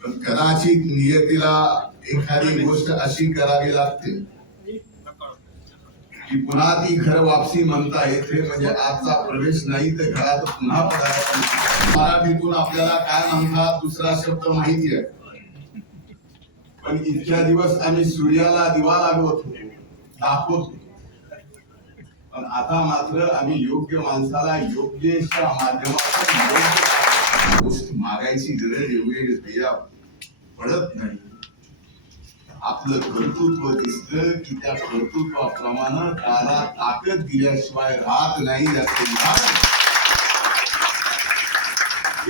पण कदाचित नियतीला एखादी गोष्ट अशी करावी लागते की पुन्हा ती घर वापसी म्हणता येते म्हणजे आजचा प्रवेश नाही तर घरात पुन्हा मराठीतून आपल्याला काय म्हणतात दुसरा शब्द माहिती आहे. पण इतक्या दिवस आम्ही सूर्याला दिवा लागवत होतो दाखवत पण आता मात्र आम्ही योग्य माणसाला योग्यच्या माध्यमातून योग्य गोष्ट मागायची गरज एवढी भैया पडत नाही. आपलं कर्तृत्व दिसत की त्या कर्तृत्वाप्रमाणे त्याला ताकद दिल्याशिवाय राहत नाही याचं उदाहरण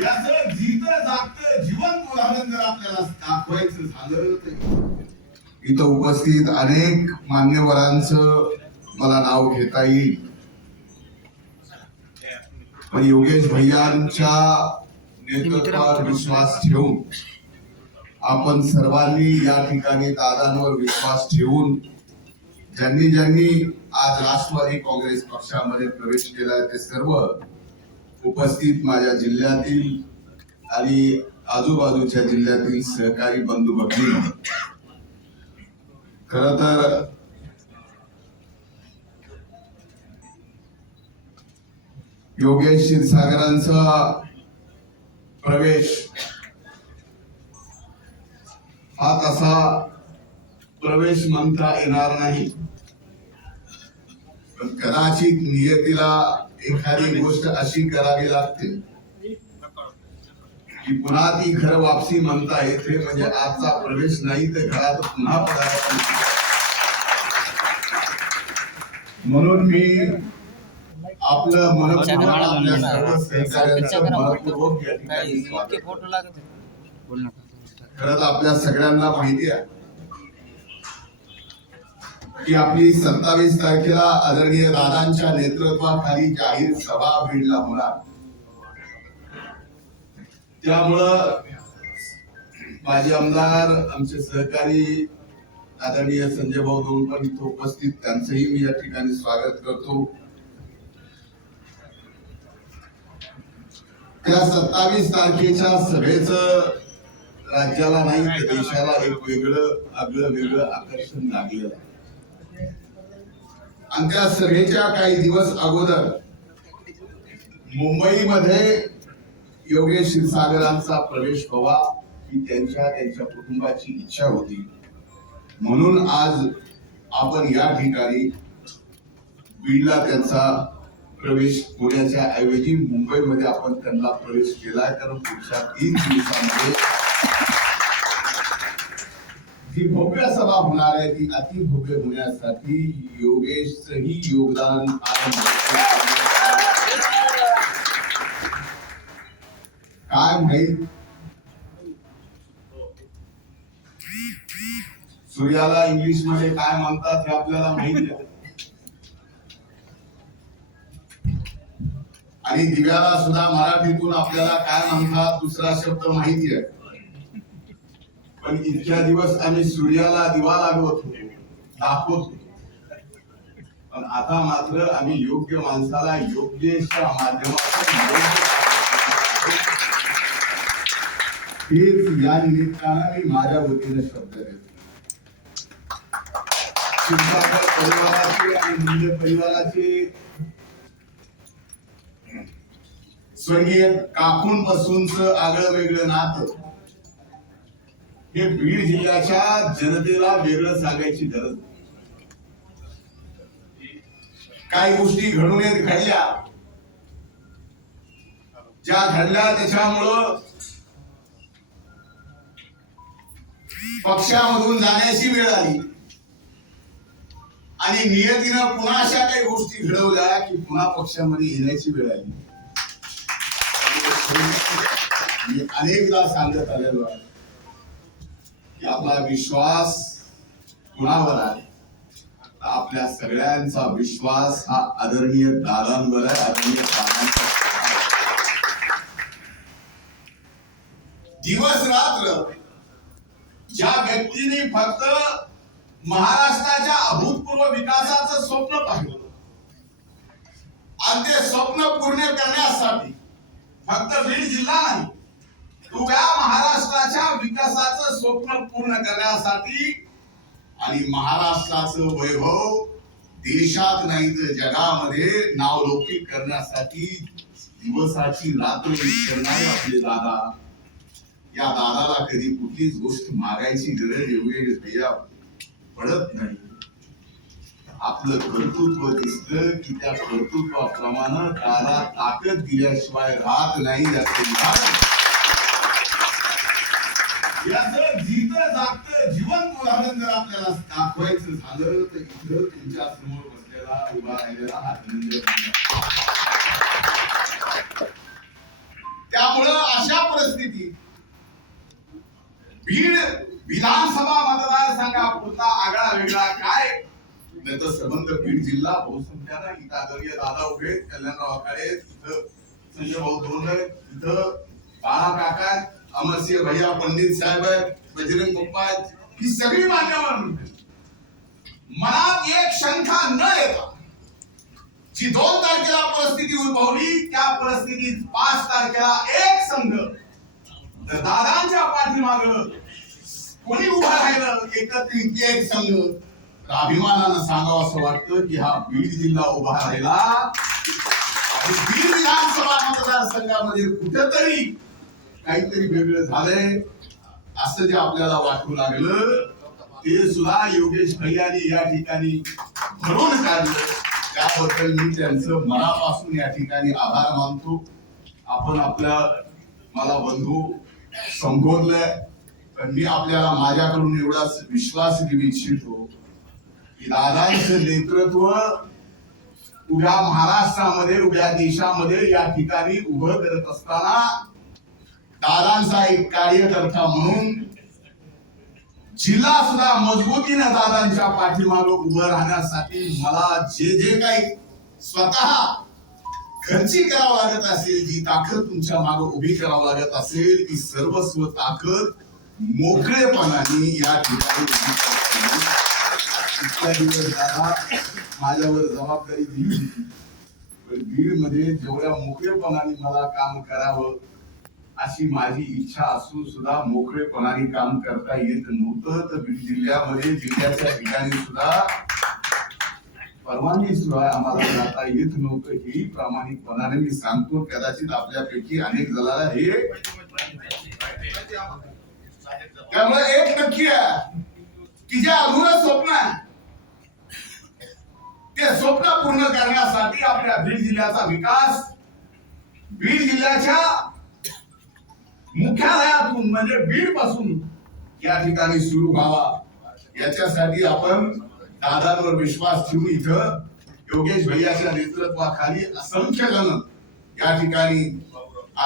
याचं जिथं जागतं उदाहरण जर आपल्याला दाखवायचं झालं तर इथं उपस्थित अनेक मान्यवरांचं मला नाव घेता येईल. पण योगेश भैयांच्या नेतृत्वावर विश्वास ठेवून आपण सर्वांनी या ठिकाणी दादांवर विश्वास ठेवून ज्यांनी ज्यांनी आज राष्ट्रवादी काँग्रेस पक्षामध्ये प्रवेश केला ते सर्व उपस्थित माझ्या जिल्ह्यातील आणि आजूबाजूच्या जिल्ह्यातील सहकारी बंधू भगिनी. खर तर योगेश क्षीरसागरांचा प्रवेश. हा तसा प्रवेश म्हणता येणार नाही. कदाचित नियतीला एखादी गोष्ट अशी करावी लागते की पुन्हा ती घर वापसी म्हणता येते म्हणजे आजचा प्रवेश नाही तर घरात पुन्हा पदार्पण म्हणून मी आपलं मनपूर्वक आपल्या सर्व सहकार्यांचं मनपूर्वक या ठिकाणी स्वागत सगळ्यांना माहिती आहे की आपली सत्तावीस तारखेला आदरणीय दादांच्या नेतृत्वाखाली जाहीर सभा बीडला होणार त्यामुळं माजी आमदार आमचे सहकारी आदरणीय संजय भाऊ दोन पण इथं उपस्थित. त्यांचंही मी या ठिकाणी स्वागत करतो. त्या सत्तावीस तारखेच्या सभेचं राज्याला नाही तर देशाला एक वेगळं आगळं वेगळं आकर्षण लागलेलं आहे. आणि त्या सभेच्या काही दिवस अगोदर मुंबईमध्ये योगेश क्षीरसागरांचा प्रवेश व्हावा ही त्यांच्या त्यांच्या कुटुंबाची इच्छा होती. म्हणून आज आपण या ठिकाणी बीडला त्यांचा प्रवेश होण्याच्या ऐवजी मुंबईमध्ये आपण त्यांना प्रवेश केलाय. कारण पुढच्या तीन दिवसामध्ये जी भव्य सभा होणार आहे ती अति भव्य होण्यासाठी योगेशचंही योगदान काय माहीत? सूर्याला इंग्लिशमध्ये काय म्हणतात हे आपल्याला माहिती आहे आणि दिव्याला सुद्धा मराठीतून आपल्याला काय म्हणतात दुसरा शब्द माहिती आहे. पण इतक्या दिवस आम्ही सूर्याला दिवा लागवत होतो. दाखवत होतो. पण आता मात्र आम्ही योग्य माणसाला योग्यच्या माध्यमातून योग्य हेच या निमित्तानं मी माझ्या वतीने शब्द देतो परिवाराचे आणि परिवाराचे स्वर्गीय काकून पासूनच आगळं वेगळं नातं. हे बीड जिल्ह्याच्या जनतेला वेगळं सांगायची गरज काही गोष्टी घडून येत घडल्या. ज्या घडल्या त्याच्यामुळं पक्षामधून जाण्याची वेळ आली. आणि नियतीनं पुन्हा अशा काही गोष्टी घडवल्या की पुन्हा पक्षामध्ये येण्याची वेळ आली. मी अनेकदा सांगत आलेलो आहे की आपला विश्वास कुणावर आहे? आपल्या सगळ्यांचा विश्वास हा आदरणीय दादांवर आहे आदरणीय दादांचा दिवस रात्र ज्या व्यक्तीने फक्त महाराष्ट्राच्या अभूतपूर्व विकासाचं स्वप्न पाहिलं आणि ते स्वप्न पूर्ण करण्यासाठी फक्त बीड जिल्हा नाही उभ्या महाराष्ट्राच्या विकासाचं स्वप्न पूर्ण करण्यासाठी आणि महाराष्ट्राचं वैभव देशात नाही तर जगामध्ये नावलौकिक करण्यासाठी दिवसाची रात्र करणारे आपले दादा. या दादाला कधी कुठलीच गोष्ट मागायची गरज एवढी पडत नाही. आपलं कर्तृत्व दिसलं की त्या कर्तृत्वाप्रमाणे त्याला ताकद दिल्याशिवाय राहत नाही जास्त उदाहरण. उदाहरण जर आपल्याला दाखवायचं झालं तर इथं तुमच्यासमोर बसलेला उभा राहिलेला हा धनंजय त्यामुळं अशा परिस्थितीत बीड विधानसभा मतदारसंघापुरता आगळा वेगळा काय त्याचा संबंध बीड जिल्हा बहुसंख्यानं इथं आदरणीय दादा उभे कल्याणराव आखाडे आहेत, इथं संजय भाऊ दोन आहेत, इथं बाळा काका अमरसिंह भैया पंडित साहेब आहेत बजरंग पप्पा आहेत ही सगळी मान्यवर मनात एक शंका न येता जी दोन तारखेला परिस्थिती उद्भवली त्या परिस्थितीत पाच तारखेला एक संघ दादांच्या पाठीमाग कोणी उभा राहिलं? एकत्रित एक संघ. अभिमानानं सांगावं असं वाटतं की हा बीड जिल्हा उभा राहिला. आणि बीड विधानसभा मतदारसंघामध्ये कुठेतरी काहीतरी वेगळं झालंय. असं जे आपल्याला वाटू लागलं ते सुद्धा योगेश भैयानी या ठिकाणी भरून काढलं. त्याबद्दल मी त्यांचं मनापासून या ठिकाणी आभार मानतो. आपण आपल्या मला बंधू संबोधलंय पण मी आपल्याला माझ्याकडून एवढाच विश्वास देऊ इच्छितो दादांचं नेतृत्व उभ्या महाराष्ट्रामध्ये उभ्या देशामध्ये या ठिकाणी उभं करत असताना दादांचा एक कार्यकर्ता म्हणून जिल्हा सुद्धा मजबूतीने दादांच्या पाठीमागे उभं राहण्यासाठी मला जे जे काही स्वतः खर्ची करावं लागत असेल जी ताकद तुमच्या मागे उभी करावं लागत असेल ती सर्वस्व ताकद मोकळेपणाने या ठिकाणी इतक्या दिवस झाला माझ्यावर जबाबदारी दिली पण बीडमध्ये जेवढ्या मोकळेपणाने मला काम करावं अशी माझी इच्छा असून सुद्धा मोकळेपणाने काम करता येत नव्हतं. तर बीड जिल्ह्यामध्ये जिल्ह्याच्या ठिकाणी सुद्धा परवानगी शिवाय आम्हाला जाता येत नव्हतं. ही प्रामाणिकपणाने मी सांगतो. कदाचित आपल्यापैकी अनेक जणांना हे त्यामुळे एक नक्की आहे. की जे स्वप्न आहे. ते स्वप्न पूर्ण करण्यासाठी आपल्या बीड जिल्ह्याचा विकास बीड जिल्ह्याच्या मुख्यालयातून म्हणजे बीडपासून या ठिकाणी सुरू व्हावा. याच्यासाठी आपण दादांवर विश्वास ठेवून इथं योगेश भैयाच्या नेतृत्वाखाली असंख्य जण या ठिकाणी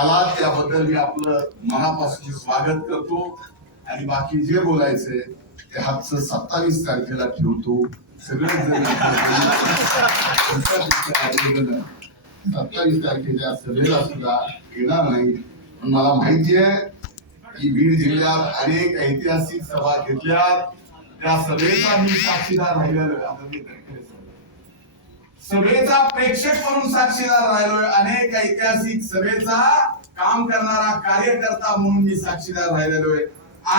आलात. त्याबद्दल मी आपलं मनापासून स्वागत करतो. आणि बाकी जे बोलायचंय ते हातचं सत्तावीस तारखेला ठेवतो. सगळे जण सत्तावीस तारखेच्या सभेला सुद्धा येणार नाही. पण मला माहिती आहे की बीड जिल्ह्यात अनेक ऐतिहासिक सभा घेतल्या त्या सभेचा मी साक्षीदार राहिलेलो आता मी सभेचा प्रेक्षक म्हणून साक्षीदार राहिलोय. अनेक ऐतिहासिक सभेचा काम करणारा कार्यकर्ता म्हणून मी साक्षीदार राहिलेलो आहे.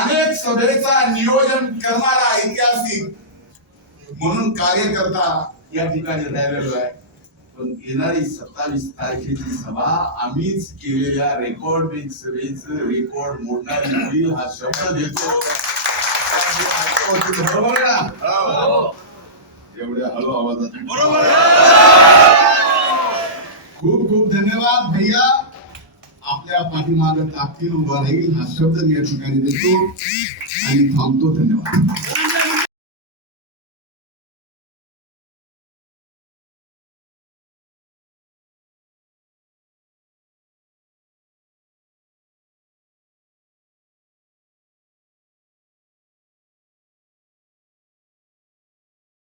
अनेक सभेचा नियोजन करणारा ऐतिहासिक म्हणून कार्यकर्ता या ठिकाणी राहिलेलो आहे. पण येणारी सत्तावीस तारखेची सभा आम्हीच केलेल्या रेकॉर्ड बिग सभेचं रेकॉर्ड मोडणारी होईल हा शब्द देतो. बरोबर ना? एवढ्या हळू आवाजात. खूप खूप धन्यवाद भैया. आपल्या पाठीमागे ताकदीन उभा राहील हा शब्द मी या ठिकाणी देतो. आणि थांबतो. धन्यवाद.